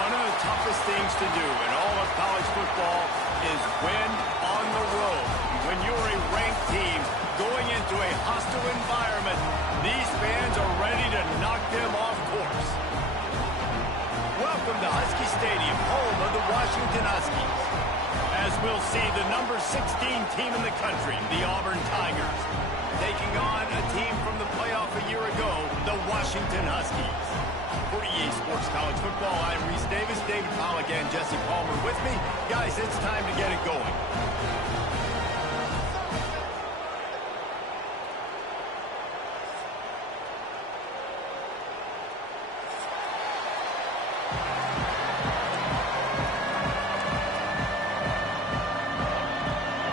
One of the toughest things to do in all of college football is win on the road. When you're a ranked team going into a hostile environment, these fans are ready to knock them off course. Welcome to Husky Stadium, home of the Washington Huskies. As we'll see, the number 16 team in the country, the Auburn Tigers, taking on a team from the playoff a year ago, the Washington Huskies. For EA Sports College Football, I'm Reese Davis, David Pollack, and Jesse Palmer with me. Guys, it's time to get it going.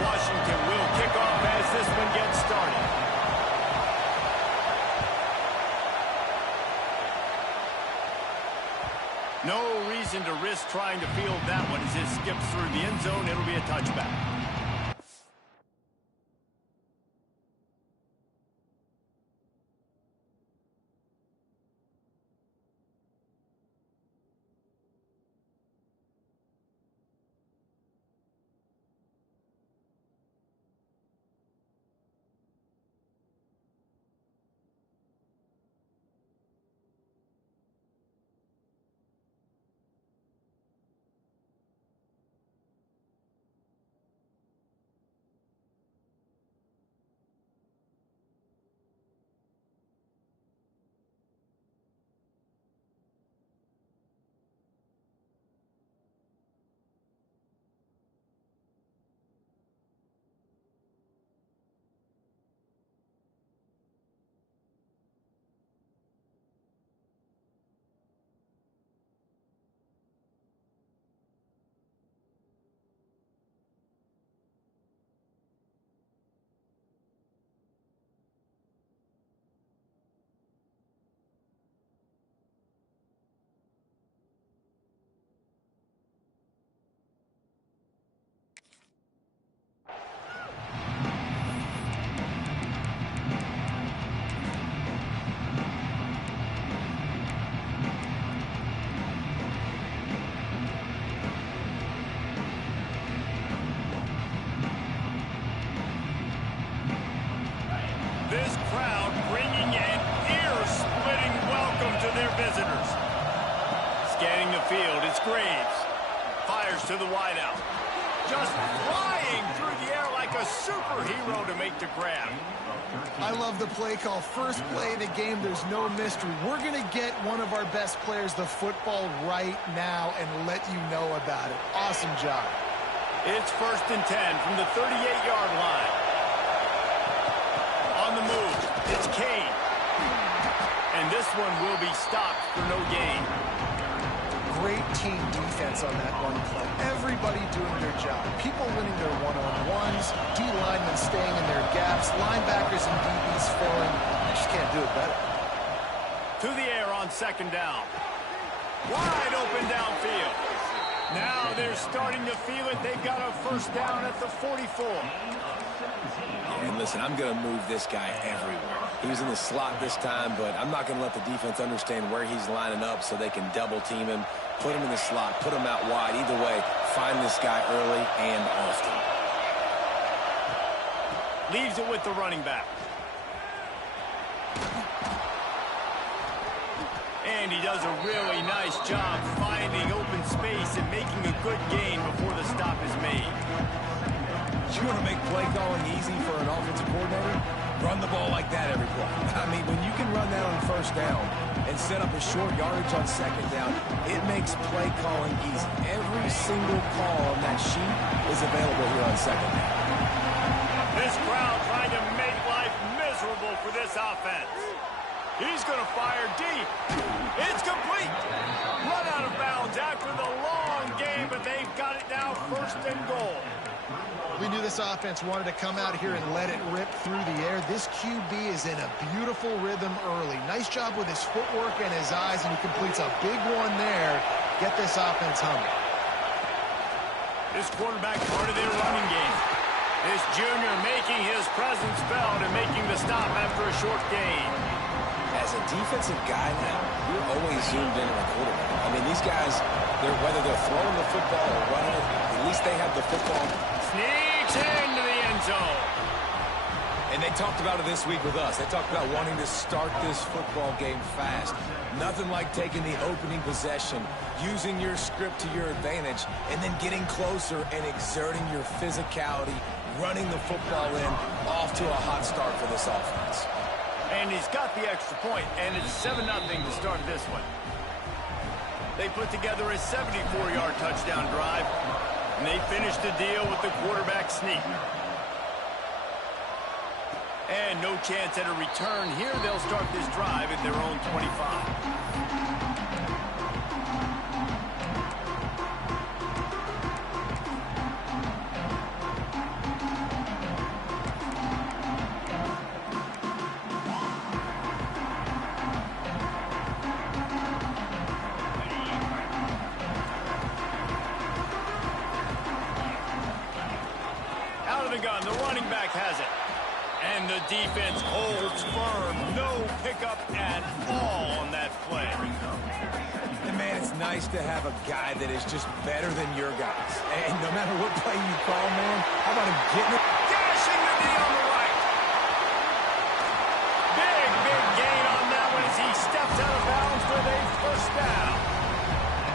Washington will kick off as this one gets started. No reason to risk trying to field that one as it skips through the end zone. It'll be a touchback. This crowd bringing an ear-splitting welcome to their visitors. Scanning the field, it's Graves. Fires to the wideout. Just flying through the air like a superhero to make the grab. I love the play call. First play of the game, there's no mystery. We're going to get one of our best players the football right now and let you know about it. Awesome job. It's 1st and 10 from the 38-yard line. On the move, it's Kane. And this one will be stopped for no gain. Great team defense on that one play. Everybody doing their job. People winning their one-on-ones, D-linemen staying in their gaps, linebackers and DBs filling. You just can't do it better. To the air on 2nd down. Wide open downfield. Now they're starting to feel it. They've got a 1st down at the 44. And listen, I'm going to move this guy everywhere. He was in the slot this time, but I'm not going to let the defense understand where he's lining up so they can double team him, put him in the slot, put him out wide. Either way, find this guy early and often. Leaves it with the running back. And he does a really nice job finding open space and making a good gain before the stop is made. You want to make play calling easy for an offensive coordinator? Run the ball like that every play. I mean, when you can run that on 1st down and set up a short yardage on 2nd down, it makes play calling easy. Every single call on that sheet is available here on 2nd down. This crowd trying to make life miserable for this offense. He's going to fire deep. It's complete. Run out of bounds after the long game, but they've got it now 1st and goal. We knew this offense wanted to come out here and let it rip through the air. This QB is in a beautiful rhythm early. Nice job with his footwork and his eyes, and he completes a big one there. Get this offense humming. This quarterback part of their running game. This junior making his presence felt and making the stop after a short gain. As as a defensive guy now, you're always zoomed in on the quarterback. I mean, these guys, whether they're throwing the football or running it, at least they have the football. Sneaks into the end zone. And they talked about it this week with us. They talked about wanting to start this football game fast. Nothing like taking the opening possession, using your script to your advantage, and then getting closer and exerting your physicality, running the football in, off to a hot start for this offense. And he's got the extra point, and it's 7-0 to start this one. They put together a 74-yard touchdown drive, and they finished the deal with the quarterback sneak. And no chance at a return here. They'll start this drive at their own 25. Out of the gun, the running back has it. And the defense holds firm. No pickup at all on that play. And, man, it's nice to have a guy that is just better than your guys. And no matter what play you call, man, how about him getting it? Dashing the knee on the right. Big gain on that one as he steps out of bounds with a first down.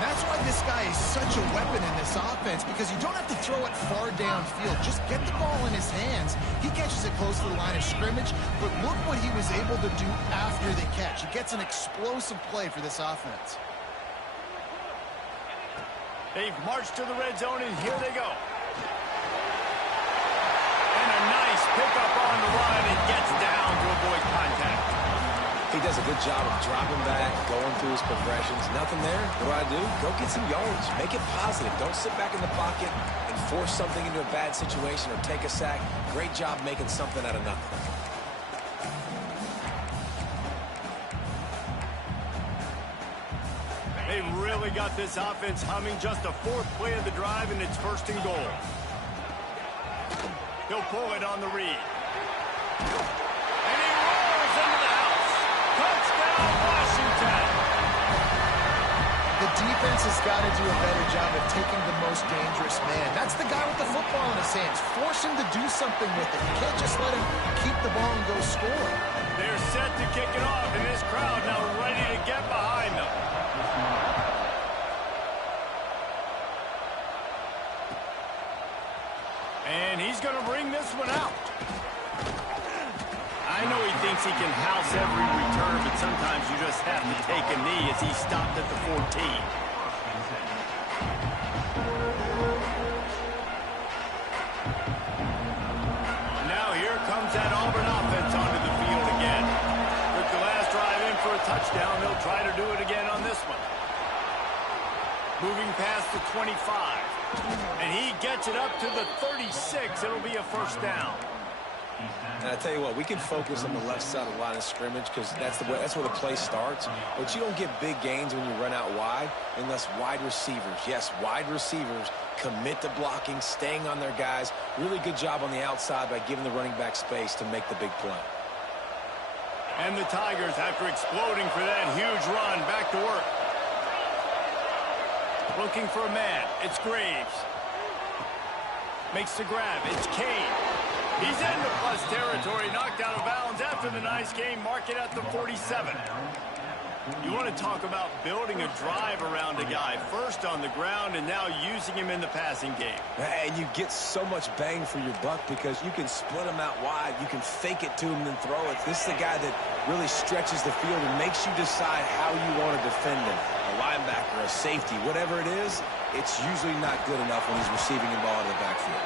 That's why this guy is such a weapon in this offense, because you don't have to throw it far downfield. Just get the ball in his hands. He catches it close to the line of scrimmage, but look what he was able to do after the catch. He gets an explosive play for this offense. They've marched to the red zone, and here they go. And a nice pickup on the run, and gets down to avoid contact. He does a good job of dropping back, going through his progressions. Nothing there. What do? Go get some yards. Make it positive. Don't sit back in the pocket and force something into a bad situation or take a sack. Great job making something out of nothing. They've really got this offense humming. Just a fourth play of the drive, and it's 1st and goal. He'll pull it on the read. And he rolls into the house. Touchdown, Washington. The defense has got to do a better job of taking the most dangerous man. That's the guy with the football in his hands. Force him to do something with it. You can't just let him keep the ball and go score. They're set to kick it off, and this crowd now ready to get behind them. And he's going to bring this one out. I know he thinks he can house every return, but sometimes you just have to take a knee as he stopped at the 14. Now here comes that Auburn offense onto the field again. Took the last drive in for a touchdown. They'll try to do it again on this one. Moving past the 25. And he gets it up to the 36. It'll be a first down. And I tell you what, we can focus on the left side of the line of scrimmage because that's where the play starts. But you don't get big gains when you run out wide unless wide receivers, yes, wide receivers, commit to blocking, staying on their guys. Really good job on the outside by giving the running back space to make the big play. And the Tigers, after exploding for that huge run, back to work. Looking for a man. It's Graves. Makes the grab. It's Kane. He's into plus territory, knocked out of bounds after the nice game. Mark it at the 47. You want to talk about building a drive around a guy. First on the ground and now using him in the passing game. And you get so much bang for your buck because you can split him out wide. You can fake it to him and throw it. This is the guy that really stretches the field and makes you decide how you want to defend him. A linebacker, a safety, whatever it is, it's usually not good enough when he's receiving the ball out of the backfield.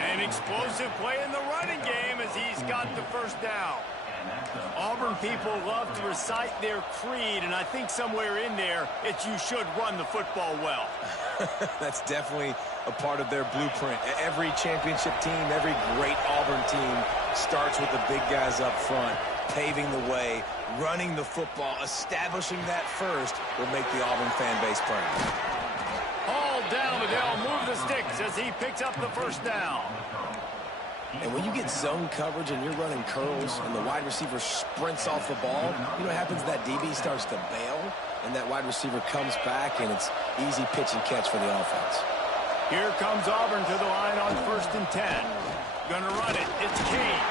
An explosive play in the running game as he's got the first down. Auburn people love to recite their creed, and I think somewhere in there, it's you should run the football well. That's definitely a part of their blueprint. Every championship team, every great Auburn team starts with the big guys up front, paving the way, running the football, establishing that first will make the Auburn fan base proud. All down, Liddell, move the sticks as he picks up the first down. And when you get zone coverage and you're running curls and the wide receiver sprints off the ball, you know what happens? That DB starts to bail, and that wide receiver comes back, and it's easy pitch and catch for the offense. Here comes Auburn to the line on 1st and 10. Gonna run it. It's Kane.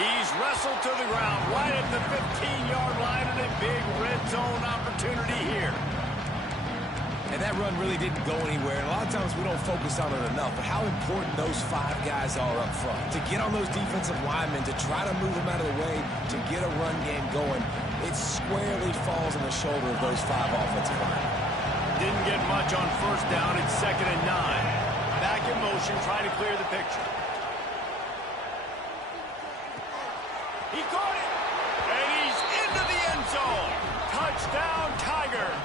He's wrestled to the ground right at the 15-yard line, and a big red zone opportunity here. And that run really didn't go anywhere. And a lot of times we don't focus on it enough, but how important those 5 guys are up front. To get on those defensive linemen, to try to move them out of the way, to get a run game going, it squarely falls on the shoulder of those 5 offensive linemen. Didn't get much on 1st down. It's 2nd and 9. Back in motion, trying to clear the picture. He caught it, and he's into the end zone. Touchdown, Tigers.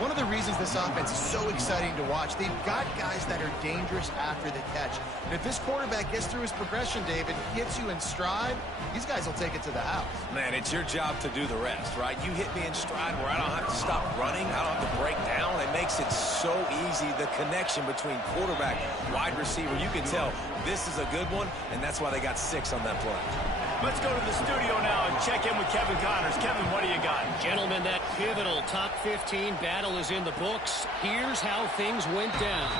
One of the reasons this offense is so exciting to watch, they've got guys that are dangerous after the catch. And if this quarterback gets through his progression, David, hits you in stride, these guys will take it to the house. Man, it's your job to do the rest, right? You hit me in stride where I don't have to stop running. I don't have to break down. It makes it so easy, the connection between quarterback, wide receiver. You can tell this is a good one, and that's why they got 6 on that play. Let's go to the studio now and check in with Kevin Connors. Kevin, what do you got? Gentlemen, that pivotal top 15 battle is in the books. Here's how things went down.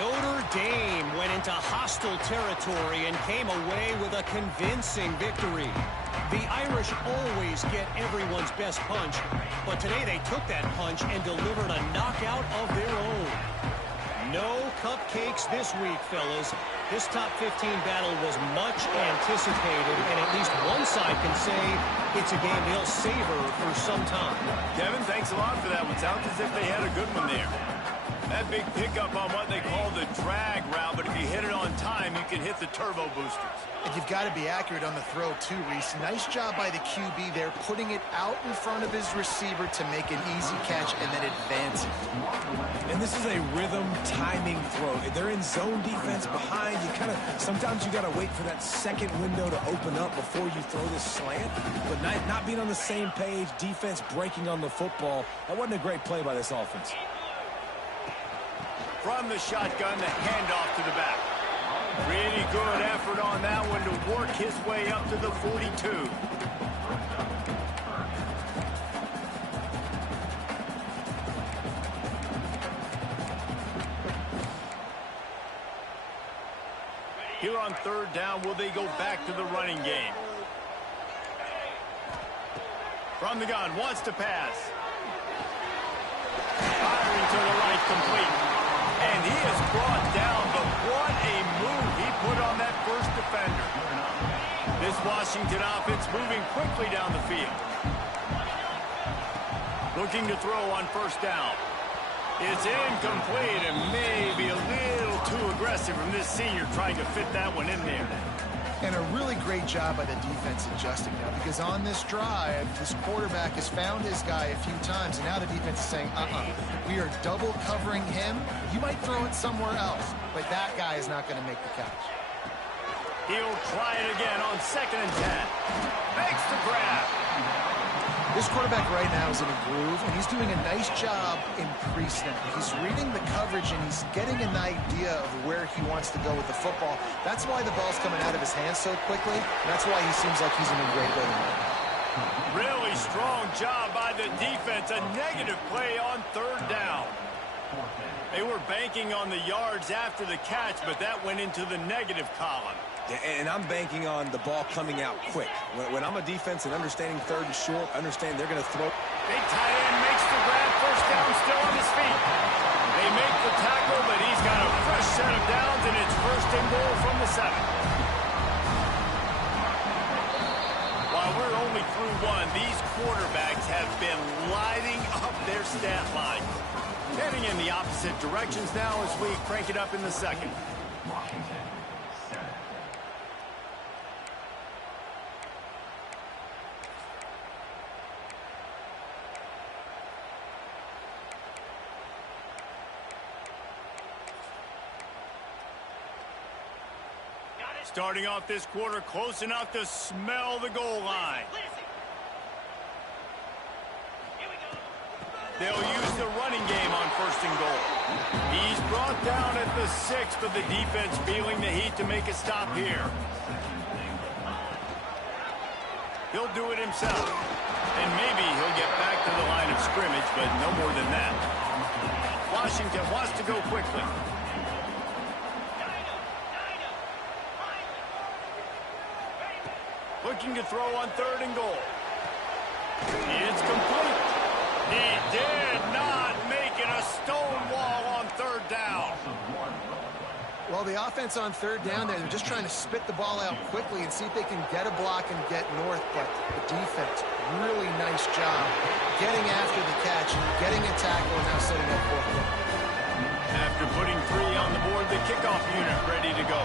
Notre Dame went into hostile territory and came away with a convincing victory. The Irish always get everyone's best punch, but today they took that punch and delivered a knockout of their own. No cupcakes this week, fellas. This top 15 battle was much anticipated, and at least one side can say it's a game they'll savor for some time. Kevin, thanks a lot for that one. Sounds as if they had a good one there. That big pickup on what they call the drag route, but if you hit it on time, you can hit the turbo boosters. And you've got to be accurate on the throw, too, Reese. Nice job by the QB there, putting it out in front of his receiver to make an easy catch and then advance it. And this is a rhythm timing throw. They're in zone defense behind. Sometimes you got to wait for that second window to open up before you throw this slant. But not being on the same page, defense breaking on the football, that wasn't a great play by this offense. From the shotgun, the handoff to the back. Really good effort on that one to work his way up to the 42. Here on 3rd down, will they go back to the running game? From the gun, wants to pass. Firing to the right, complete. And he is brought down, but what a move he put on that first defender. This Washington offense moving quickly down the field. Looking to throw on 1st down. It's incomplete and maybe a little too aggressive from this senior trying to fit that one in there. And a really great job by the defense adjusting now, because on this drive, this quarterback has found his guy a few times, and now the defense is saying, we are double covering him. You might throw it somewhere else, but that guy is not going to make the catch. He'll try it again on 2nd and 10. Makes the grab. This quarterback right now is in a groove, and he's doing a nice job in pre-snap. He's reading the coverage, and he's getting an idea of where he wants to go with the football. That's why the ball's coming out of his hands so quickly. That's why he seems like he's in a great way. Really strong job by the defense. A negative play on 3rd down. They were banking on the yards after the catch, but that went into the negative column. And I'm banking on the ball coming out quick. When I'm a defense and understanding 3rd and short, understand they're going to throw. Big tight end makes the grab. 1st down, still on his feet. They make the tackle, but he's got a fresh set of downs, and it's 1st and goal from the 7. While we're only through one, these quarterbacks have been lighting up their stat line. Heading in the opposite directions now as we crank it up in the 2nd. Starting off this quarter close enough to smell the goal line. They'll use the running game on first and goal. He's brought down at the 6th, but the defense feeling the heat to make a stop here. He'll do it himself. And maybe he'll get back to the line of scrimmage, but no more than that. Washington wants to go quickly. Looking to throw on 3rd and goal. It's complete. He did not make it a stone wall on 3rd down. Well, the offense on 3rd down there, they're just trying to spit the ball out quickly and see if they can get a block and get north. But the defense, really nice job getting after the catch, getting a tackle, and now setting up 4th down. After putting 3 on the board, the kickoff unit ready to go.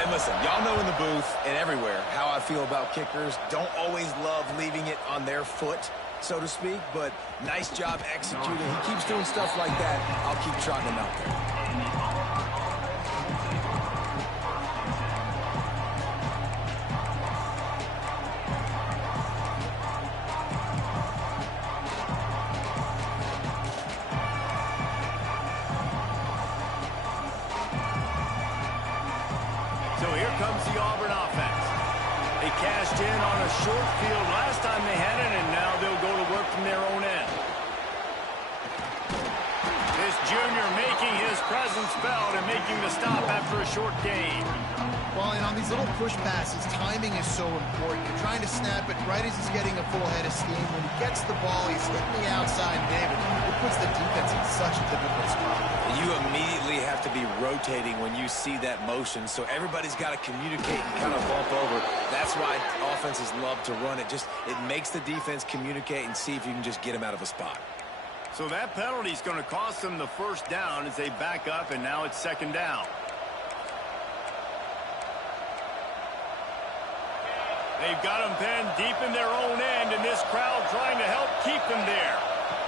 And listen, y'all know in the booth and everywhere how I feel about kickers. Don't always love leaving it on their foot, so to speak, but nice job executing. He keeps doing stuff like that. I'll keep trotting him out there. So here comes the Auburn offense. They cashed in on a short field last time they had it, and now they'll go to work from their own end. This junior making his presence felt and making the stop after a short gain. Well, and on these little push passes, timing is so important. You're trying to snap it right as he's getting a full head of steam. When he gets the ball, he's hitting the outside, David. It puts the defense in such a difficult spot. You immediately have to be rotating when you see that motion, so everybody's got to communicate and kind of bump over. That's why offenses love to run it. It makes the defense communicate and see if you can just get them out of a spot. So that penalty is going to cost them the 1st down as they back up, and now it's 2nd down. They've got them pinned deep in their own end, and this crowd trying to help keep them there.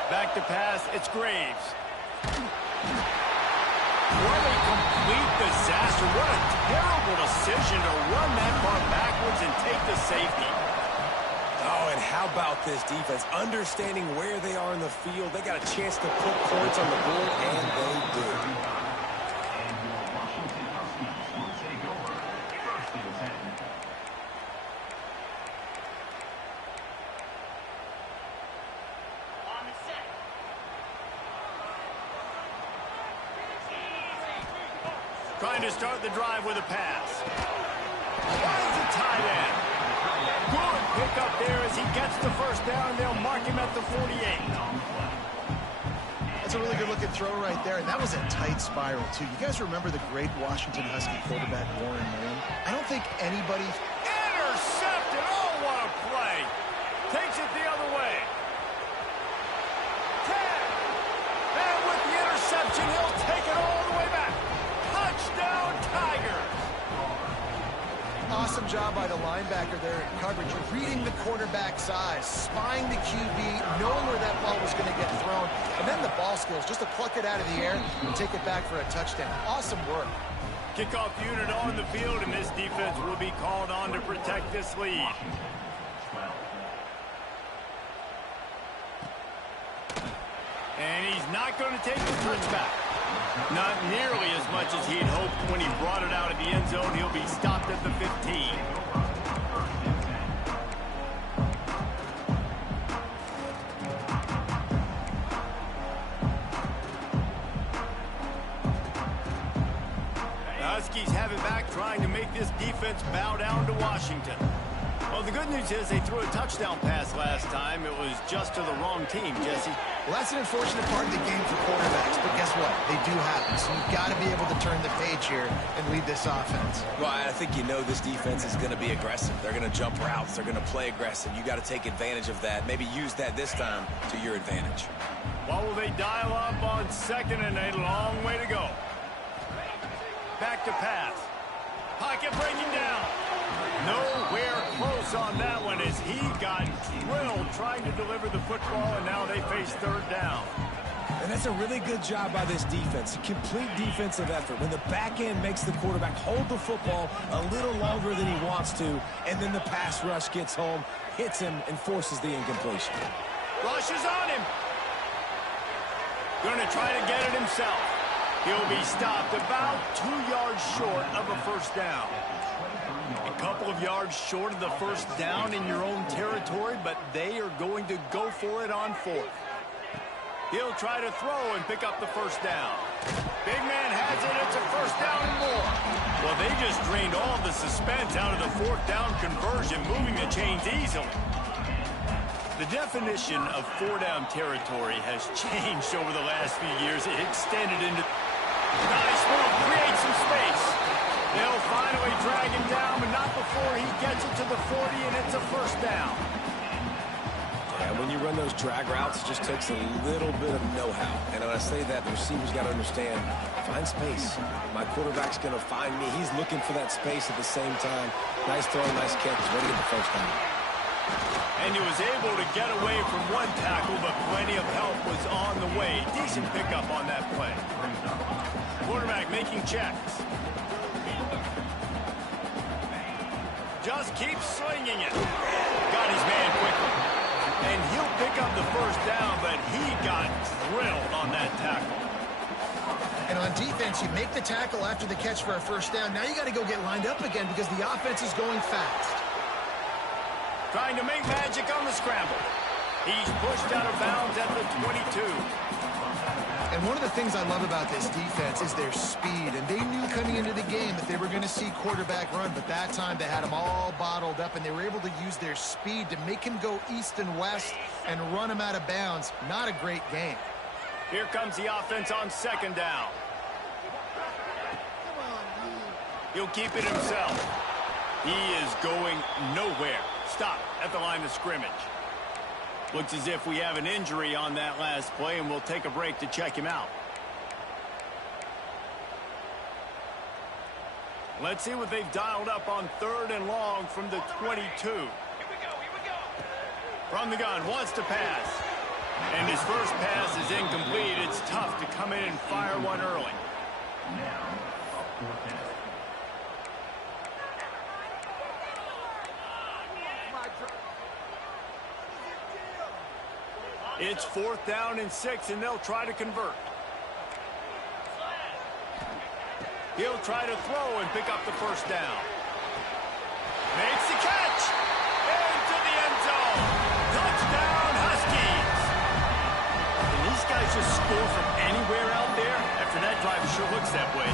Back to pass, it's Graves. What a complete disaster. What a terrible decision to run that far backwards and take the safety. Oh, and how about this defense? Understanding where they are in the field. They got a chance to put points on the board, and they do. Trying to start the drive with a pass. Finds a tight end. Good pick up there as he gets the 1st down. They'll mark him at the 48. That's a really good-looking throw right there, and that was a tight spiral, too. You guys remember the great Washington Husky quarterback, Warren Moon? I don't think anybody... Intercepted! Oh, what a play! Takes it the other way. 10. And with the interception, he'll take it all the way back. Touchdown, Tigers! Awesome job by the linebacker there in coverage, reading the quarterback's eyes, spying the QB, knowing where that ball was going to get thrown, and then the ball skills just to pluck it out of the air and take it back for a touchdown. Awesome work. Kickoff unit on the field, and this defense will be called on to protect this lead. And he's not going to take the touchback. Not nearly as much as he'd hoped when he brought it out of the end zone. He'll be stopped at the 15. The Huskies have it back, trying to make this defense bow down to Washington. Well, the good news is they threw a touchdown pass last time. It was just to the wrong team, Jesse. Well, that's an unfortunate part of the game for quarterbacks, but guess what? They do happen, so you've got to be able to turn the page here and lead this offense. Well, I think you know this defense is going to be aggressive. They're going to jump routes. They're going to play aggressive. You got to take advantage of that. Maybe use that this time to your advantage. What will they dial up on 2nd and a long way to go? Back to pass. Pocket breaking down. Nowhere close on that one as he got drilled trying to deliver the football, and now they face 3rd down. And that's a really good job by this defense. A complete defensive effort. When the back end makes the quarterback hold the football a little longer than he wants to, and then the pass rush gets home, hits him, and forces the incompletion. Rush is on him. Going to try to get it himself. He'll be stopped about 2 yards short of a first down. A couple of yards short of the first down in your own territory, but they are going to go for it on fourth. He'll try to throw and pick up the first down. Big man has it. It's a first down and more. Well, they just drained all the suspense out of the fourth down conversion, moving the chains easily. The definition of four-down territory has changed over the last few years. It extended into... Nice move. Create some space. They'll finally drag him down, but not before he gets it to the 40, and it's a first down. Yeah, when you run those drag routes, it just takes a little bit of know-how. And when I say that, the receiver's got to understand, find space. My quarterback's going to find me. He's looking for that space at the same time. Nice throw, nice catch. He's ready to get the first down. And he was able to get away from one tackle, but plenty of help was on the way. Decent pickup on that play. Quarterback making checks. Just keeps swinging it. Got his man quickly. And he'll pick up the first down, but he got drilled on that tackle. And on defense, you make the tackle after the catch for a first down. Now you got to go get lined up again because the offense is going fast. Trying to make magic on the scramble. He's pushed out of bounds at the 22. And one of the things I love about this defense is their speed. And they knew coming into the game that they were going to see quarterback run. But that time they had him all bottled up, and they were able to use their speed to make him go east and west and run him out of bounds. Not a great game. Here comes the offense on second down. He'll keep it himself. He is going nowhere. Stop at the line of scrimmage. Looks as if we have an injury on that last play, and we'll take a break to check him out. Let's see what they've dialed up on third and long from the 22. Here we go. From the gun, wants to pass. And his first pass is incomplete. It's tough to come in and fire one early. It's 4th down and 6, and they'll try to convert. He'll try to throw and pick up the first down. Makes the catch. Into the end zone. Touchdown, Huskies. Can these guys just score from anywhere out there? After that drive, it sure looks that way.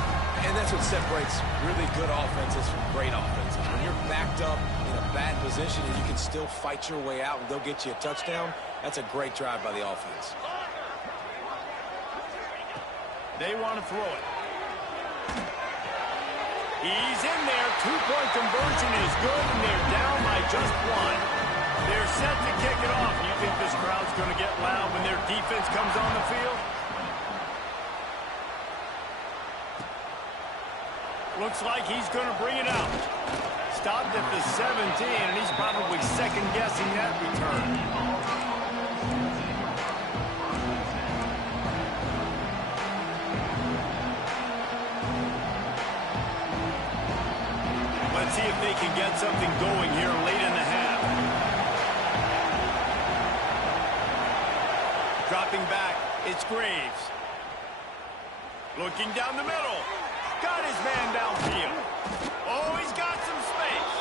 And that's what separates really good offenses from great offenses. When you're backed up in a bad position and you can still fight your way out and they'll get you a touchdown, that's a great drive by the offense. They want to throw it. He's in there. 2-point conversion is good, and they're down by just one. They're set to kick it off. You think this crowd's going to get loud when their defense comes on the field? Looks like he's going to bring it out. Stopped at the 17, and he's probably second-guessing that return. Let's see if they can get something going here late in the half. Dropping back, it's Graves. Looking down the middle. Got his man downfield. Oh, he's got some space.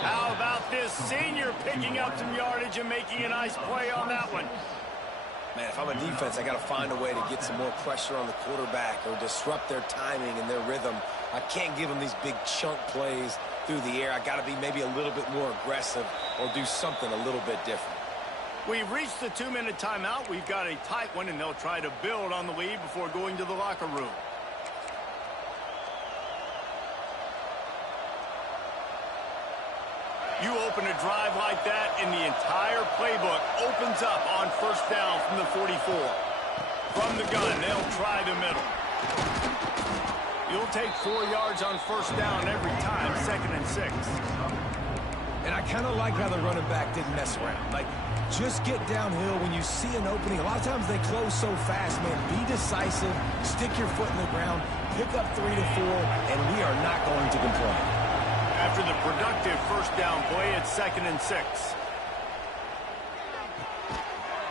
How about this senior picking up some yardage and making a nice play on that one? Man, if I'm a defense, I got to find a way to get some more pressure on the quarterback or disrupt their timing and their rhythm. I can't give them these big chunk plays through the air. I got to be maybe a little bit more aggressive or do something a little bit different. We've reached the 2-minute timeout. We've got a tight one, and they'll try to build on the lead before going to the locker room. You open a drive like that, and the entire playbook opens up on first down from the 44. From the gun, they'll try the middle. You'll take 4 yards on first down every time, 2nd and 6. And I kind of like how the running back didn't mess around. Like, just get downhill when you see an opening. A lot of times they close so fast, man. Be decisive, stick your foot in the ground, pick up 3 to 4, and we are not going to complain. After the productive first down play, it's 2nd and 6.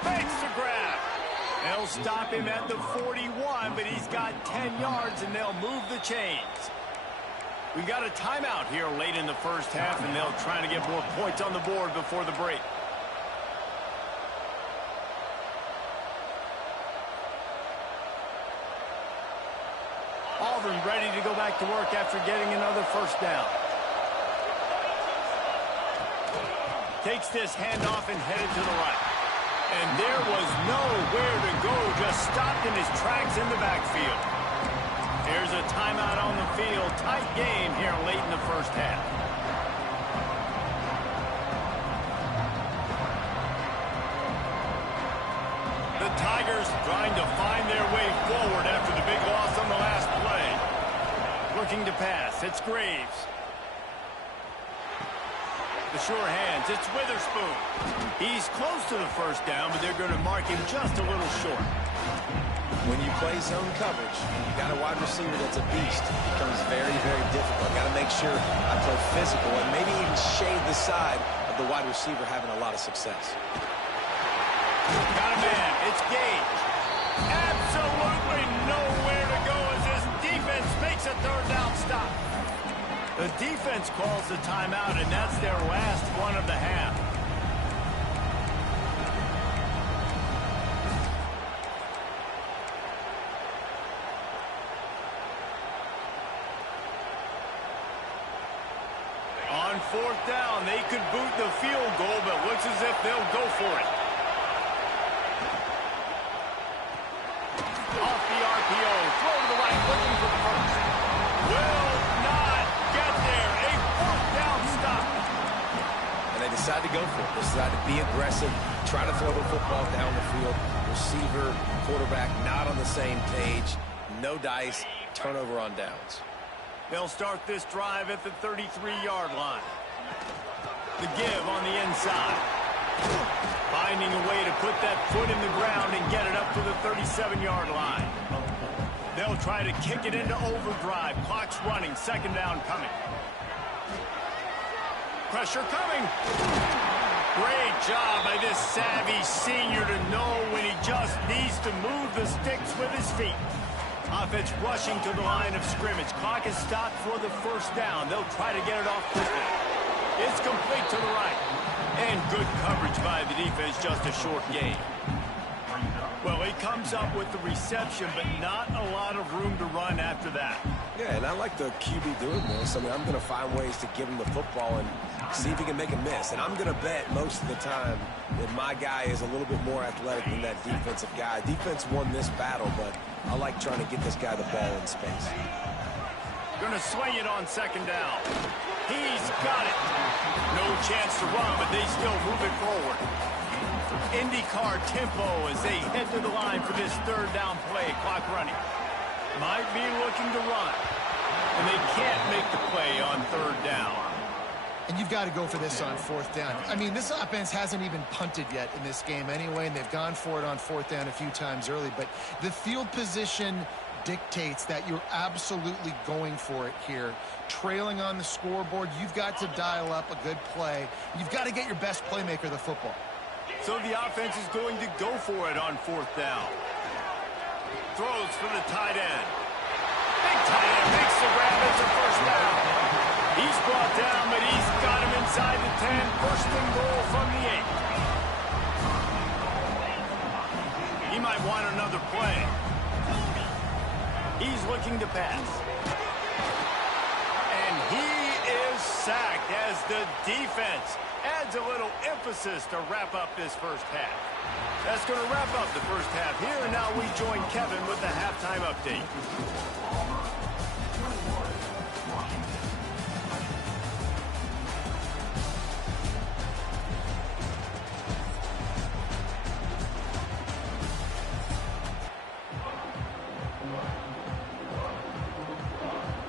Makes the grab. They'll stop him at the 41, but he's got 10 yards, and they'll move the chains. We got a timeout here late in the first half, and they'll try to get more points on the board before the break. Auburn ready to go back to work after getting another first down. Takes this handoff and headed to the right. And there was nowhere to go, just stopped in his tracks in the backfield. Here's a timeout on the field. Tight game here late in the first half. The Tigers trying to find their way forward after the big loss on the last play. Looking to pass. It's Graves. The sure hands. It's Witherspoon. He's close to the first down, but they're going to mark him just a little short. When you play zone coverage, you got a wide receiver that's a beast. It becomes very, very difficult. Got to make sure I play physical and maybe even shade the side of the wide receiver having a lot of success. Got a man. It's Gage. Absolutely nowhere to go as this defense makes a third down stop. The defense calls the timeout, and that's their last one of the half. On fourth down, they could boot the field goal, but looks as if they'll go for it. Off the RPO, throw to the right, looking for the first. Will not get there. A fourth down stop. And they decide to go for it. They decide to be aggressive, try to throw the football down the field. Receiver, quarterback not on the same page. No dice, turnover on downs. They'll start this drive at the 33-yard line. The give on the inside. Finding a way to put that foot in the ground and get it up to the 37-yard line. They'll try to kick it into overdrive. Clock's running. Second down coming. Pressure coming. Great job by this savvy senior to know when he just needs to move the sticks with his feet. Offense rushing to the line of scrimmage. Clock is stopped for the first down. They'll try to get it off quickly. It's complete to the right. And good coverage by the defense, just a short gain. Well, he comes up with the reception, but not a lot of room to run after that. Yeah, and I like the QB doing this. I mean, I'm going to find ways to give him the football and see if he can make a miss. And I'm going to bet most of the time that my guy is a little bit more athletic than that defensive guy. Defense won this battle, but I like trying to get this guy the ball in space. Going to swing it on second down. He's got it. No chance to run, but they still move it forward. IndyCar tempo as they head to the line for this third down play. Clock running. Might be looking to run. And they can't make the play on third down. And you've got to go for this on fourth down. I mean, this offense hasn't even punted yet in this game anyway, and they've gone for it on fourth down a few times early. But the field position dictates that you're absolutely going for it here. Trailing on the scoreboard, you've got to dial up a good play. You've got to get your best playmaker the football. So the offense is going to go for it on fourth down. Throws for the tight end. Big tight end makes the grab. It's a first down. He's brought down, but he's got him inside the 10. First and goal from the 8. He might want another play. He's looking to pass. And he is sacked as the defense adds a little emphasis to wrap up this first half. That's going to wrap up the first half here, and now we join Kevin with the halftime update.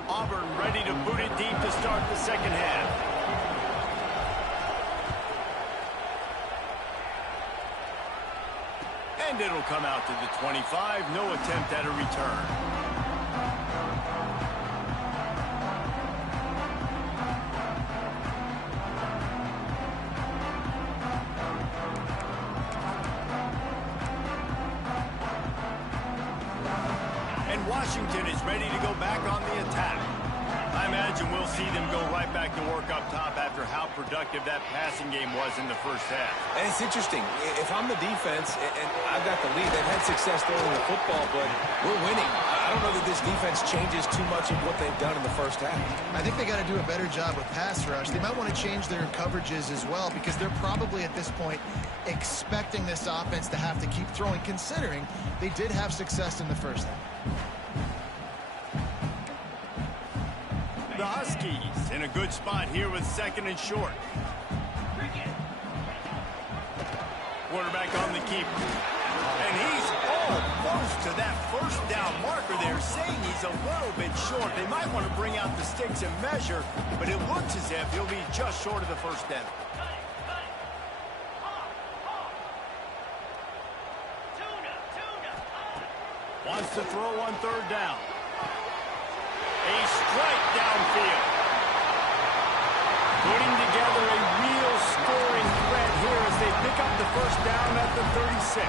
Auburn ready to boot it deep to start the second half. And it'll come out to the 25. No attempt at a return. Washington is ready to go back on the attack. I imagine we'll see them go right back to work up top after how productive that passing game was in the first half. And it's interesting. If I'm the defense and I've got the lead, they've had success throwing the football, but we're winning. I don't know that this defense changes too much of what they've done in the first half. I think they got to do a better job with pass rush. They might want to change their coverages as well because they're probably at this point expecting this offense to have to keep throwing, considering they did have success in the first half. The Huskies in a good spot here with 2nd and short. Quarterback on the keeper. And he's almost to that first down marker there, saying he's a little bit short. They might want to bring out the sticks and measure, but it looks as if he'll be just short of the first down. Wants to throw on 3rd down. A strike downfield. Putting together a real scoring threat here as they pick up the first down at the 36.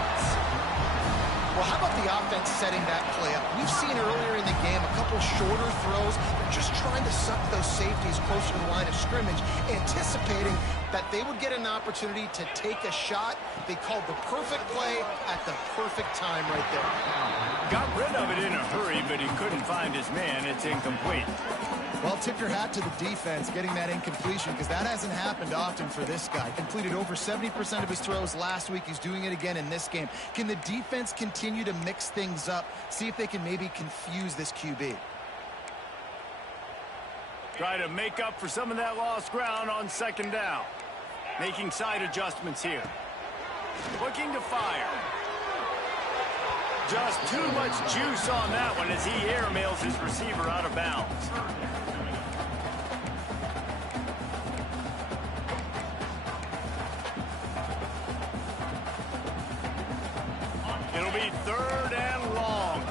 Well, how about the offense setting that play up? We've seen earlier in the game a couple shorter throws. They're just trying to suck those safeties closer to the line of scrimmage, anticipating that they would get an opportunity to take a shot. They called the perfect play at the perfect time right there. Got rid of it in a hurry, but he couldn't find his man. It's incomplete. Well, tip your hat to the defense getting that incompletion because that hasn't happened often for this guy. Completed over 70% of his throws last week. He's doing it again in this game. Can the defense continue to mix things up? See if they can maybe confuse this QB. Try to make up for some of that lost ground on 2nd down. Making side adjustments here. Looking to fire. Just too much juice on that one as he airmails his receiver out of bounds. It'll be 3rd and long.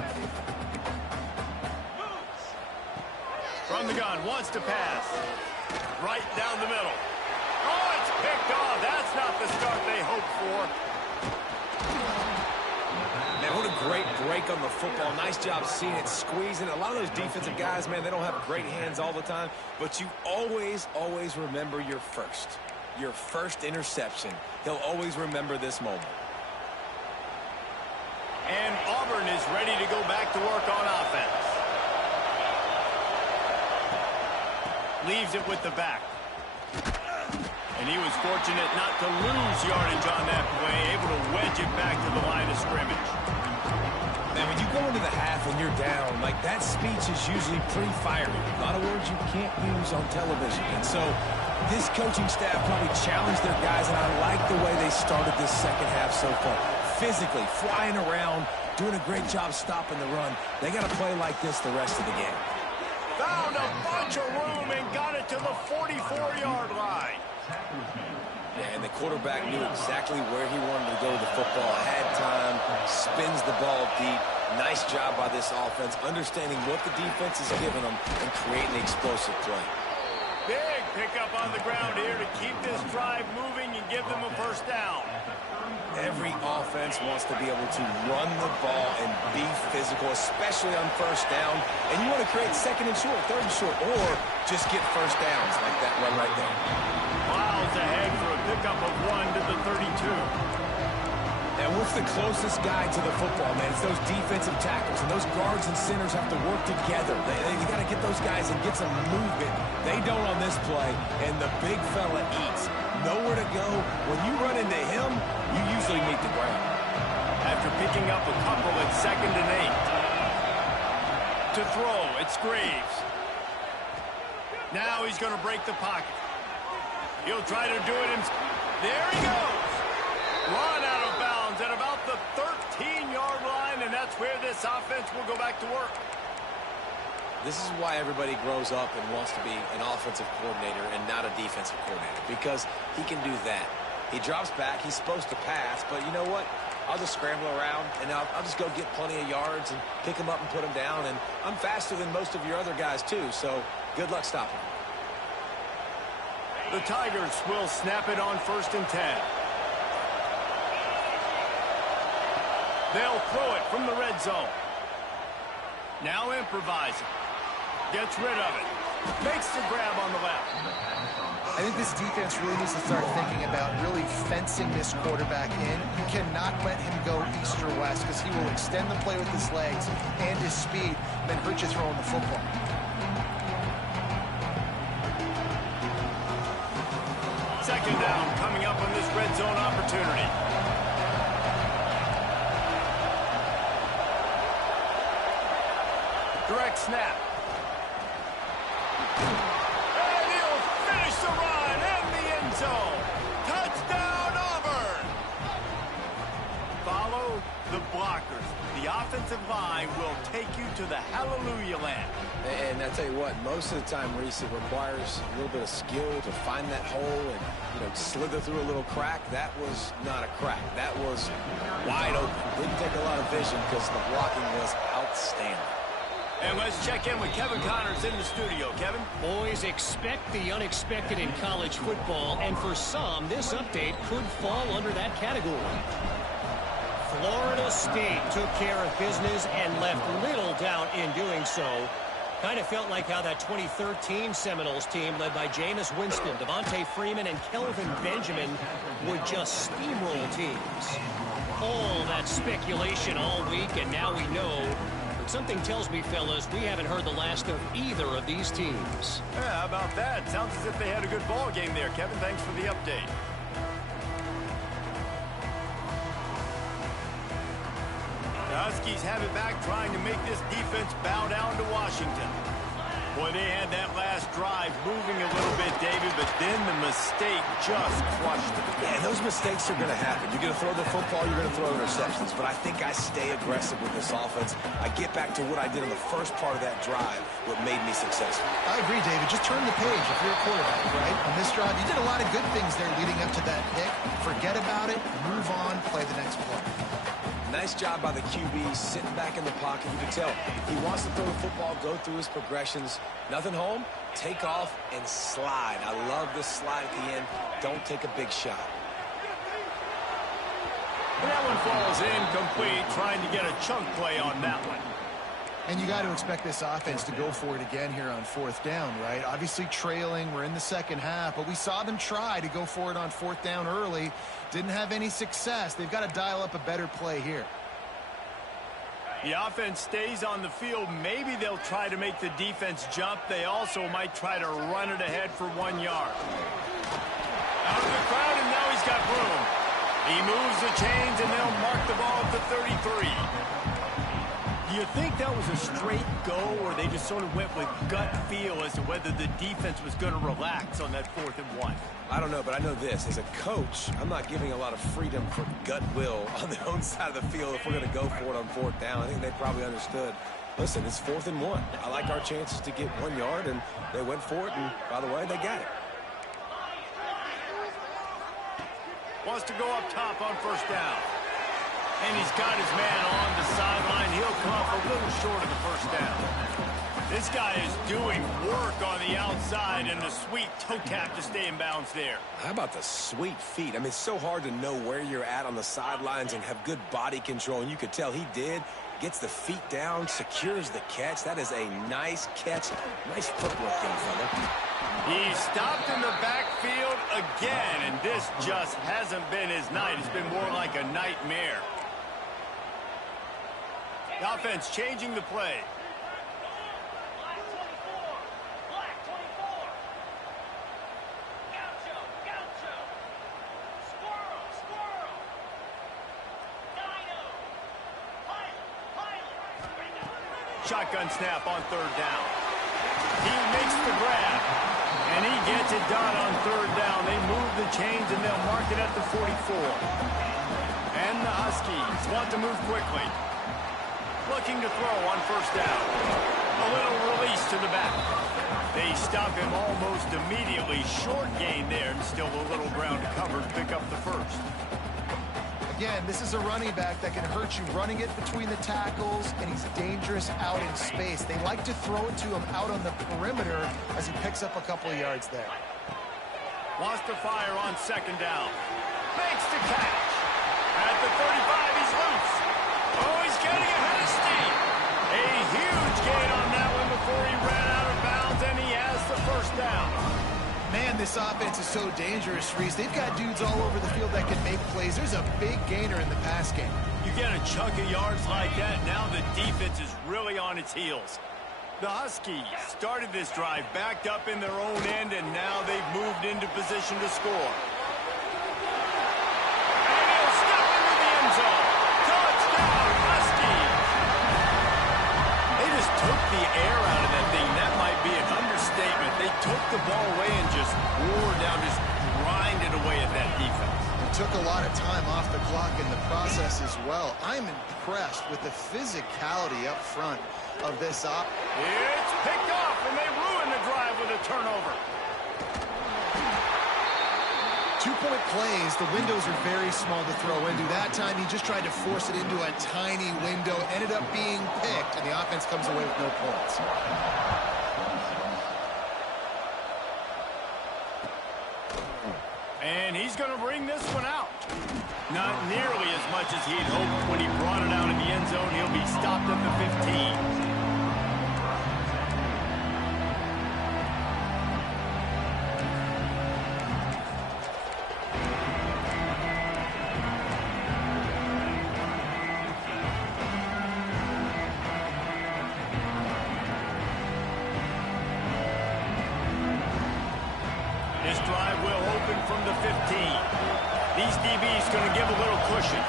From the gun, wants to pass. Right down the middle. Oh, it's picked off. That's not the start they hoped for. Man, what a great break on the football. Nice job seeing it, squeezing. A lot of those defensive guys, man, they don't have great hands all the time, but you always remember your first interception. He'll always remember this moment. And Auburn is ready to go back to work on offense. Leaves it with the back. And he was fortunate not to lose yardage on that play, able to wedge it back to the line of scrimmage. Man, when you go into the half and you're down, like that speech is usually pretty fiery. A lot of words you can't use on television. And so this coaching staff probably challenged their guys, and I like the way they started this second half so far. Physically, flying around, doing a great job stopping the run. They got to play like this the rest of the game. Found a bunch of room and got it to the 44-yard line. Yeah, and the quarterback knew exactly where he wanted to go with the football. Had time, spins the ball deep. Nice job by this offense, understanding what the defense is giving them and creating the explosive play. Big pickup on the ground here to keep this drive moving and give them a first down. Every offense wants to be able to run the ball and be physical, especially on first down. And you want to create 2nd and short, 3rd and short, or just get first downs like that run right there. Miles ahead for a pickup of 1 to the 32. And what's the closest guy to the football, man? It's those defensive tackles, and those guards and centers have to work together. They got to get those guys and get some movement. They don't on this play, and the big fella eats. Nowhere to go. When you run into him, you usually meet the ground. After picking up a couple at 2nd and 8. To throw, it's Graves. Now he's going to break the pocket. He'll try to do it himself. There he goes. Run out of bounds at about the 13-yard line, and that's where this offense will go back to work. This is why everybody grows up and wants to be an offensive coordinator and not a defensive coordinator, because he can do that. He drops back. He's supposed to pass, but you know what? I'll just scramble around, and I'll just go get plenty of yards and pick them up and put them down, and I'm faster than most of your other guys, too, so good luck stopping him. The Tigers will snap it on 1st and 10. They'll throw it from the red zone. Now improvising. Gets rid of it. Makes the grab on the left. I think this defense really needs to start thinking about really fencing this quarterback in. You cannot let him go east or west because he will extend the play with his legs and his speed and then hurt you throwing the football. Second down coming up on this red zone opportunity. Direct snap. And he'll finish the run in the end zone. Touchdown, Auburn! Follow the blockers. The offensive line will take you to the hallelujah land. And I tell you what, most of the time, Reese, it requires a little bit of skill to find that hole and, slither through a little crack. That was not a crack. That was wide open. Didn't take a lot of vision because the blocking was outstanding. And let's check in with Kevin Connors in the studio. Kevin? Boys, expect the unexpected in college football, and for some, this update could fall under that category. Florida State took care of business and left little doubt in doing so. Kind of felt like how that 2013 Seminoles team led by Jameis Winston, Devontae Freeman, and Kelvin Benjamin would just steamroll teams. All that speculation all week, and now we know. But something tells me, fellas, we haven't heard the last of either of these teams. Yeah, how about that? Sounds as if they had a good ball game there, Kevin. Thanks for the update. The Huskies have it back, trying to make this defense bow down to Washington. Boy, they had that last drive moving a little bit, David, but then the mistake just crushed it. Yeah, those mistakes are going to happen. You're going to throw the football, you're going to throw interceptions, but I think I stay aggressive with this offense. I get back to what I did in the first part of that drive, what made me successful. I agree, David. Just turn the page if you're a quarterback, right? On this drive, you did a lot of good things there leading up to that pick. Forget about it, move on, play the next play. Nice job by the QB, sitting back in the pocket. You can tell he wants to throw the football, go through his progressions. Nothing home, take off, and slide. I love this slide at the end. Don't take a big shot. And that one falls incomplete, trying to get a chunk play on that one. And you got to expect this offense to go for it again here on fourth down, right? Obviously trailing, we're in the second half, but we saw them try to go for it on fourth down early. Didn't have any success. They've got to dial up a better play here. The offense stays on the field. Maybe they'll try to make the defense jump. They also might try to run it ahead for 1 yard. Out of the crowd, and now he's got room. He moves the chains, and they'll mark the ball at the 33. Do you think that was a straight go, or they just sort of went with gut feel as to whether the defense was going to relax on that 4th and 1? I don't know, but I know this. As a coach, I'm not giving a lot of freedom for gut will on their own side of the field if we're going to go for it on 4th down. I think they probably understood, listen, it's 4th and 1. I like our chances to get 1 yard, and they went for it, and by the way, they got it. Wants to go up top on 1st down. And he's got his man on the sideline. He'll come up a little short of the 1st down. This guy is doing work on the outside, and the sweet toe tap to stay in bounds there. How about the sweet feet? I mean, it's so hard to know where you're at on the sidelines and have good body control, and you could tell he did. Gets the feet down, secures the catch. That is a nice catch. Nice footwork, young fella. He stopped in the backfield again, and this just hasn't been his night. It's been more like a nightmare. The offense changing the play. Shotgun snap on 3rd down. He makes the grab, and he gets it done on 3rd down. They move the chains, and they'll mark it at the 44. And the Huskies want to move quickly. Looking to throw on 1st down. A little release to the back. They stop him almost immediately. Short gain there, and still a little ground to cover to pick up the 1st. Again, this is a running back that can hurt you running it between the tackles, and he's dangerous out in space. They like to throw it to him out on the perimeter as he picks up a couple of yards there. Wants to fire on 2nd down. Makes the catch. At the 35, he's loose. Oh, he's getting ahead of steam. A huge this offense is so dangerous, Reese. They've got dudes all over the field that can make plays. There's a big gainer in the pass game. You get a chunk of yards like that, now the defense is really on its heels. The Huskies started this drive backed up in their own end, and now they've moved into position to score. And he'll step into the end zone. Touchdown, Huskies! They just took the air out of that thing. That might be an understatement. They took the ball away and just wore down, just grinded away at that defense. It took a lot of time off the clock in the process as well. I'm impressed with the physicality up front of this op. It's picked off, and they ruin the drive with a turnover. 2-point plays, the windows are very small to throw into. That time, he just tried to force it into a tiny window, ended up being picked, and the offense comes away with no points. And he's going to bring this one out. Not nearly as much as he'd hoped when he brought it out in the end zone. He'll be stopped at the 15. This drive will open from the 15. These DBs going to give a little cushion.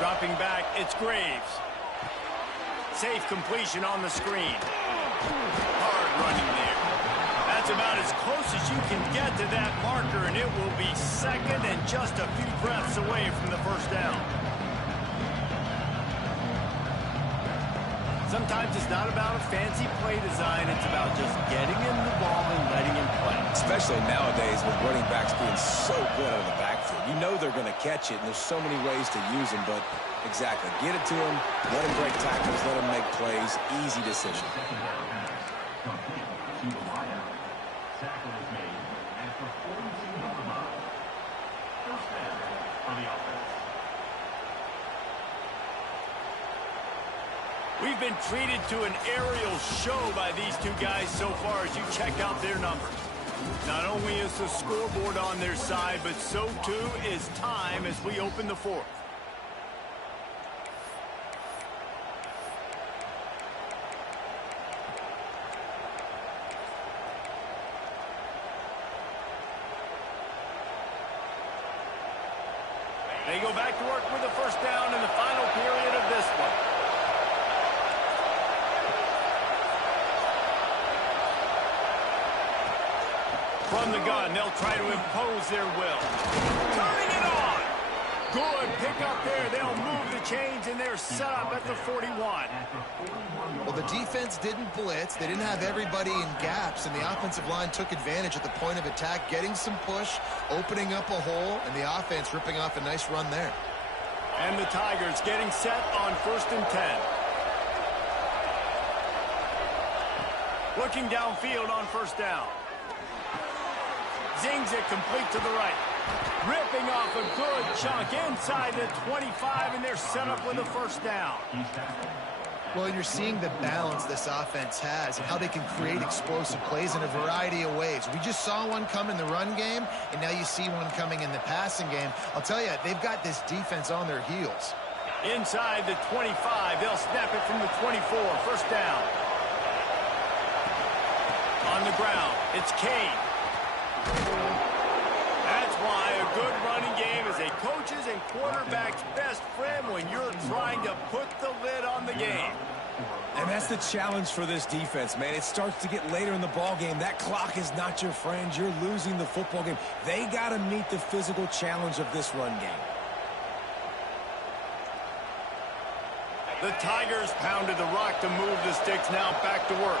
Dropping back, it's Graves. Safe completion on the screen. Hard running there. That's about as close as you can get to that marker, and it will be second and just a few breaths away from the first down. Sometimes it's not about a fancy play design. It's about just getting him the ball and letting him play. Especially nowadays with running backs being so good out of the backfield. You know they're going to catch it, and there's so many ways to use them, but exactly. Get it to him, let him break tackles, let him make plays. Easy decision. We've been treated to an aerial show by these two guys so far as you check out their numbers. Not only is the scoreboard on their side, but so too is time as we open the fourth. They go back to work with a first down in the final period of this one. From the gun, they'll try to impose their will. Turning it on. Good pick up there. They'll move the chains, and they're set up at the 41. Well, the defense didn't blitz. They didn't have everybody in gaps, and the offensive line took advantage at the point of attack, getting some push, opening up a hole, and the offense ripping off a nice run there. And the Tigers getting set on 1st and 10. Looking downfield on first down. Zings it complete to the right. Ripping off a good chunk inside the 25, and they're set up with a first down. Well, you're seeing the balance this offense has and how they can create explosive plays in a variety of ways. We just saw one come in the run game, and now you see one coming in the passing game. I'll tell you, they've got this defense on their heels. Inside the 25, they'll snap it from the 24. First down. On the ground, it's Kane. That's why a good running game is a coach's and quarterback's best friend when you're trying to put the lid on the game. And that's the challenge for this defense, man. It starts to get later in the ball game. That clock is not your friend. You're losing the football game. They got to meet the physical challenge of this run game. The Tigers pounded the rock to move the sticks. Now back to work.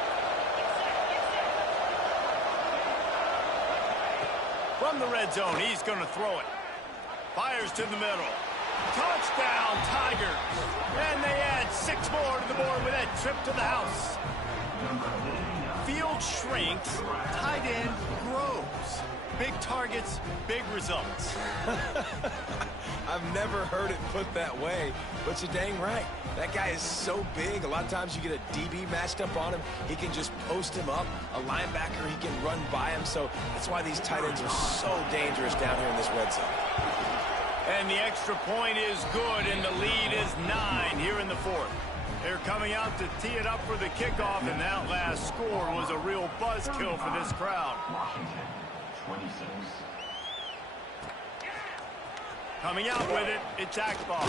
From the red zone, he's going to throw it. Fires to the middle. Touchdown, Tigers. And they add 6 more to the board with that trip to the house. Field shrinks, tight end grows. Big targets, big results. I've never heard it put that way, but you're dang right. That guy is so big. A lot of times you get a DB matched up on him. He can just post him up. A linebacker, he can run by him. So that's why these tight ends are so dangerous down here in this red zone. And the extra point is good, and the lead is 9 here in the fourth. They're coming out to tee it up for the kickoff, and that last score was a real buzzkill for this crowd. Washington, 26. Coming out with it, it's Akbar.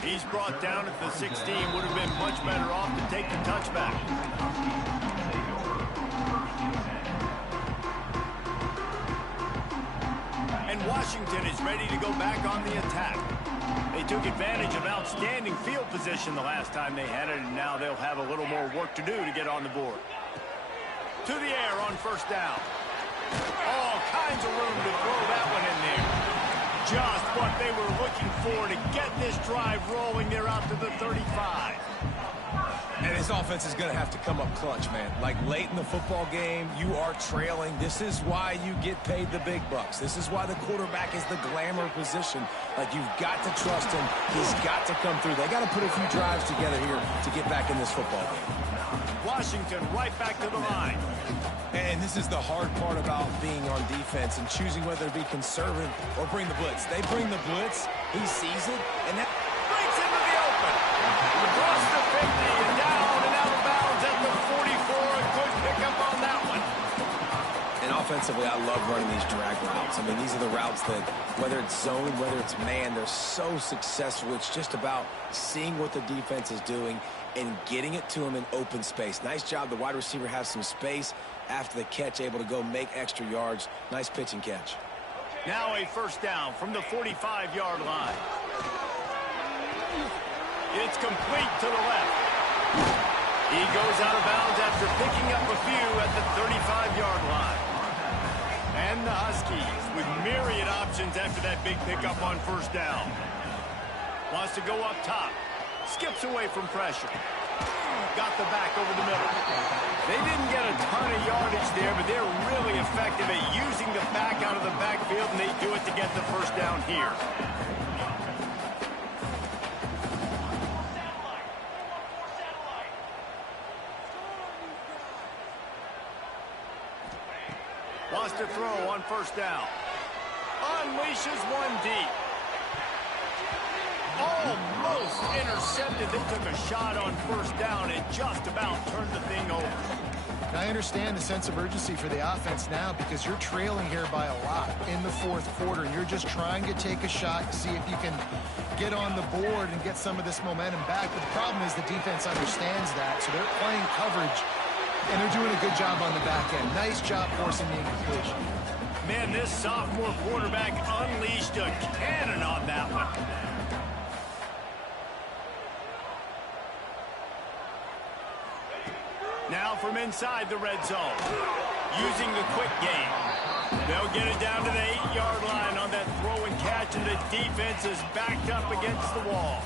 He's brought down at the 16. Would have been much better off to take the touchback. And Washington is ready to go back on the attack. They took advantage of outstanding field position the last time they had it, and now they'll have a little more work to do to get on the board. To the air on first down. All kinds of room to throw that one in there. Just what they were looking for to get this drive rolling. They're out to the 35. And his offense is going to have to come up clutch, man. Like late in the football game, you are trailing. This is why you get paid the big bucks. This is why the quarterback is the glamour position. Like, you've got to trust him. He's got to come through. They got to put a few drives together here to get back in this football game. Washington right back to the line. And this is the hard part about being on defense and choosing whether to be conservative or bring the blitz. They bring the blitz, he sees it, and that Breaks into the open. Across the 50 and down and out of bounds at the 44. A good pickup on that one. And offensively, I love running these drag routes. I mean, these are the routes that, whether it's zone, whether it's man, they're so successful. It's just about seeing what the defense is doing and getting it to him in open space. Nice job. The wide receiver has some space after the catch, able to go make extra yards. Nice pitch and catch. Now a first down from the 45-yard line. It's complete to the left. He goes out of bounds after picking up a few at the 35-yard line. And the Huskies with myriad options after that big pickup on first down. Wants to go up top. Skips away from pressure. Got the back over the middle. They didn't get a ton of yardage there, but they're really effective at using the back out of the backfield, and they do it to get the first down here. Wants to throw on first down. Unleashes one deep. Almost intercepted. They took a shot on first down and just about turned the thing over. I understand the sense of urgency for the offense now because you're trailing here by a lot in the fourth quarter, and you're just trying to take a shot to see if you can get on the board and get some of this momentum back. But the problem is the defense understands that, so they're playing coverage, and they're doing a good job on the back end. Nice job forcing the incompletion. Man, this sophomore quarterback unleashed a cannon on that one. Now from inside the red zone, using the quick game. They'll get it down to the 8-yard line on that throw and catch, and the defense is backed up against the wall.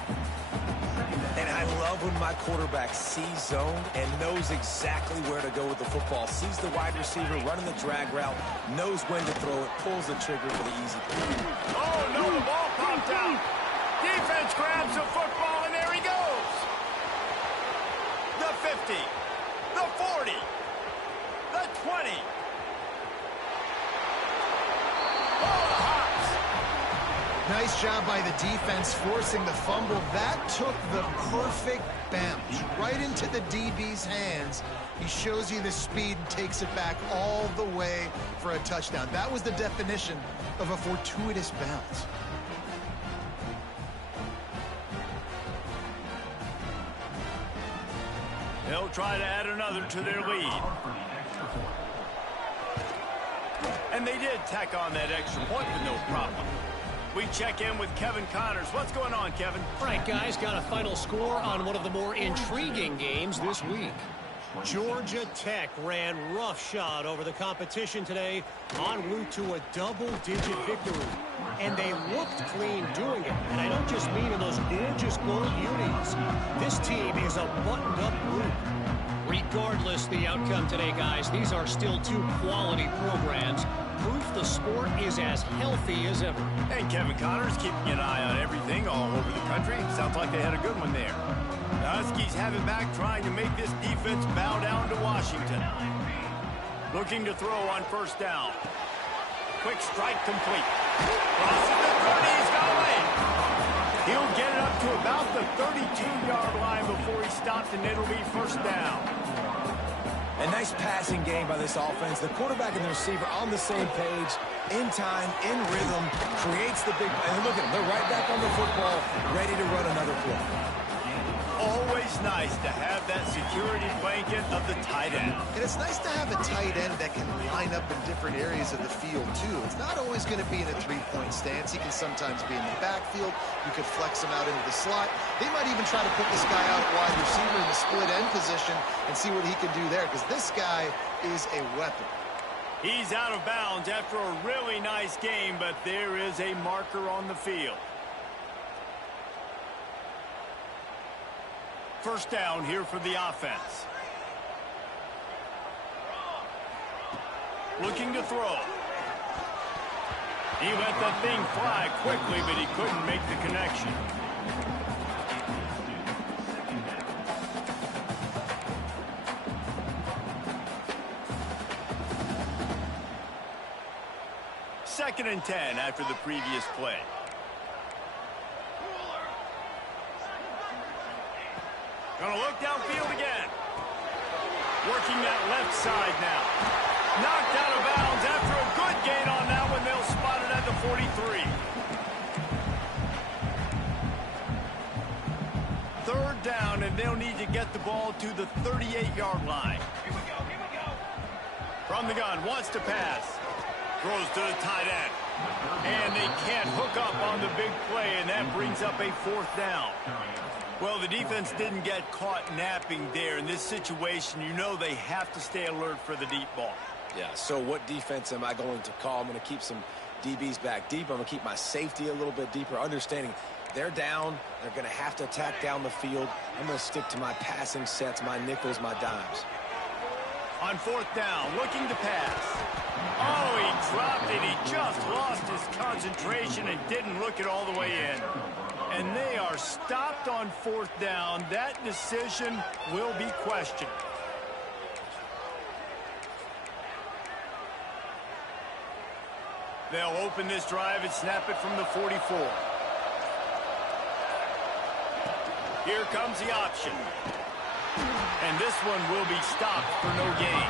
And I love when my quarterback sees zone and knows exactly where to go with the football. Sees the wide receiver running the drag route, knows when to throw it, pulls the trigger for the easy play. Oh, no, the ball popped out. Defense grabs the football, and there he goes. The 50. The 40, the 20. Oh, the hops. Nice job by the defense forcing the fumble. That took the perfect bounce right into the DB's hands. He shows you the speed and takes it back all the way for a touchdown. That was the definition of a fortuitous bounce. They'll try to add another to their lead. And they did tack on that extra point with no problem. We check in with Kevin Connors. What's going on, Kevin? All right, guys, got a final score on one of the more intriguing games this week. Georgia Tech ran roughshod over the competition today, en route to a double-digit victory. And they looked clean doing it. And I don't just mean in those gorgeous gold unis. This team is a buttoned-up group. Regardless the outcome today, guys, these are still two quality programs. Proof the sport is as healthy as ever. And Kevin Connor's keeping an eye on everything all over the country. Sounds like they had a good one there. The Huskies have it back, trying to make this defense bow down to Washington. Looking to throw on first down. Quick strike complete. Crosses the 30, he's got away. He'll get it up to about the 32-yard line before he stops, and it'll be first down. A nice passing game by this offense. The quarterback and the receiver on the same page, in time, in rhythm, creates the big play. And look at them, they're right back on the football, ready to run another play. Always nice to have that security blanket of the tight end. And it's nice to have a tight end that can line up in different areas of the field, too. It's not always going to be in a three-point stance. He can sometimes be in the backfield. You could flex him out into the slot. They might even try to put this guy out wide receiver in the split end position and see what he can do there, because this guy is a weapon. He's out of bounds after a really nice game, but there is a marker on the field. First down here for the offense. Looking to throw. He let the thing fly quickly, but he couldn't make the connection. Second and 10 after the previous play. Gonna look downfield again. Working that left side now. Knocked out of bounds after a good gain on that one. They'll spot it at the 43. Third down, and they'll need to get the ball to the 38-yard line. Here we go. From the gun, wants to pass. Throws to the tight end. And they can't hook up on the big play, and that brings up a fourth down. Well, the defense didn't get caught napping there. In this situation, you know they have to stay alert for the deep ball. Yeah, so what defense am I going to call? I'm going to keep some DBs back deep. I'm going to keep my safety a little bit deeper, understanding they're down. They're going to have to attack down the field. I'm going to stick to my passing sets, my nickels, my dimes. On fourth down, looking to pass. Oh, he dropped it. He just lost his concentration and didn't look it all the way in. And they are stopped on fourth down. That decision will be questioned. They'll open this drive and snap it from the 44. Here comes the option. And this one will be stopped for no gain.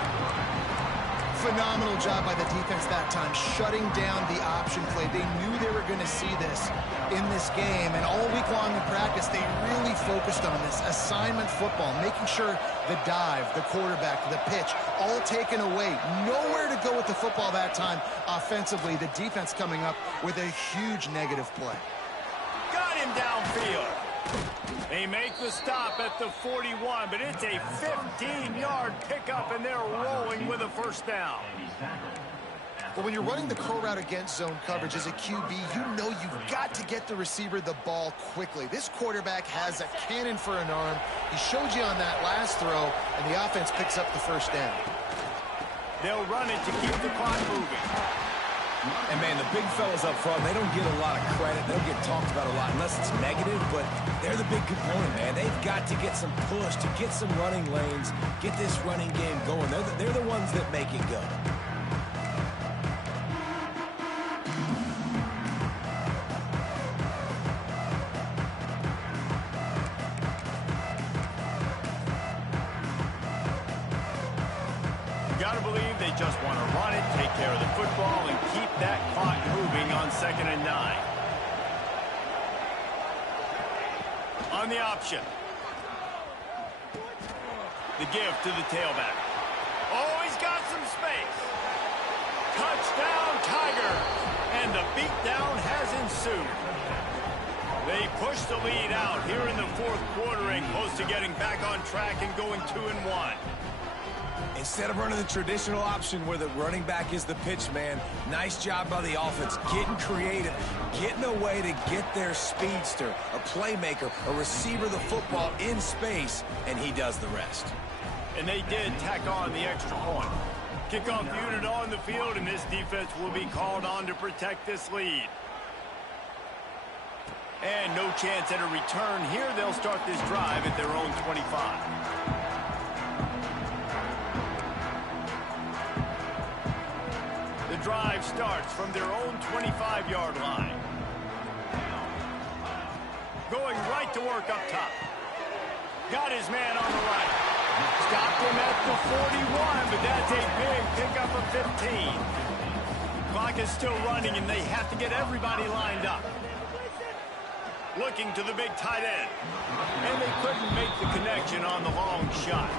Phenomenal job by the defense that time, shutting down the option play. They knew they were going to see this in this game, and all week long in practice, they really focused on this assignment football, making sure the dive, the quarterback, the pitch, all taken away. Nowhere to go with the football that time offensively. The defense coming up with a huge negative play. Got him downfield. They make the stop at the 41, but it's a 15-yard pickup, and they're rolling with a first down. Well, when you're running the curl route against zone coverage as a QB, you know you've got to get the receiver the ball quickly. This quarterback has a cannon for an arm. He showed you on that last throw, and the offense picks up the first down. They'll run it to keep the clock moving. And, man, the big fellas up front, they don't get a lot of credit. They don't get talked about a lot unless it's negative, but they're the big component, man. They've got to get some push, to get some running lanes, get this running game going. They're the ones that make it go. Gotta believe they just want to run it, take care of the football, and keep that clock moving on 2nd and 9. On the option. The give to the tailback. Oh, he's got some space. Touchdown, Tiger. And the beatdown has ensued. They push the lead out here in the fourth quarter and close to getting back on track and going 2-1. Instead of running the traditional option where the running back is the pitch man, nice job by the offense, getting creative, getting a way to get their speedster, a playmaker, a receiver the football in space, and he does the rest. And they did tack on the extra point. Kickoff unit on the field, and this defense will be called on to protect this lead. And no chance at a return here. They'll start this drive at their own 25. The drive starts from their own 25-yard line. Going right to work up top. Got his man on the right. Stopped him at the 41, but that's a big pickup of 15. Clock is still running, and they have to get everybody lined up. Looking to the big tight end. And they couldn't make the connection on the long shot.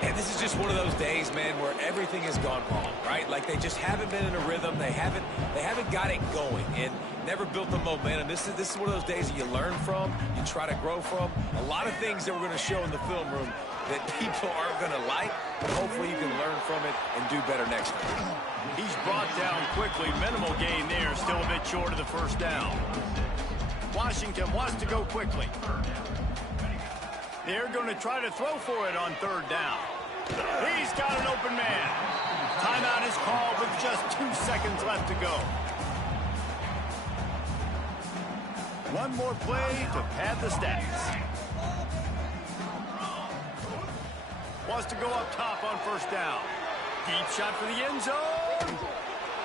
And this is just one of those days, man, where everything has gone wrong, right? Like they just haven't been in a rhythm. They haven't got it going and never built the momentum. This is one of those days that you learn from, you try to grow from. A lot of things that we're going to show in the film room that people aren't going to like, but hopefully you can learn from it and do better next time. He's brought down quickly. Minimal gain there, still a bit short of the first down. Washington wants to go quickly. They're going to try to throw for it on third down. He's got an open man. Timeout is called with just 2 seconds left to go. One more play to pad the stats. Wants to go up top on first down. Deep shot for the end zone.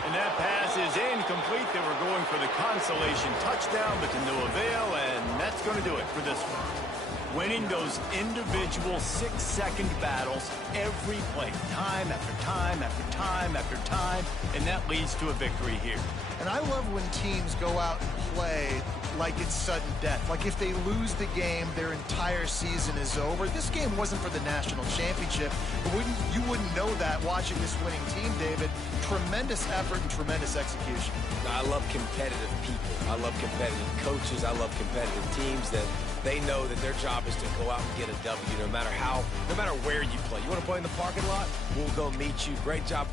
And that pass is incomplete. They were going for the consolation touchdown, but to no avail, and that's going to do it for this one. Winning those individual 6-second battles every play, time after time after time after time, and that leads to a victory here. And I love when teams go out and play like it's sudden death. Like if they lose the game, their entire season is over. This game wasn't for the national championship, but you wouldn't know that watching this winning team, David. Tremendous effort and tremendous execution. I love competitive people. I love competitive coaches. I love competitive teams that they know that their job is to go out and get a W no matter where you play. You want to play in the parking lot? We'll go meet you. Great job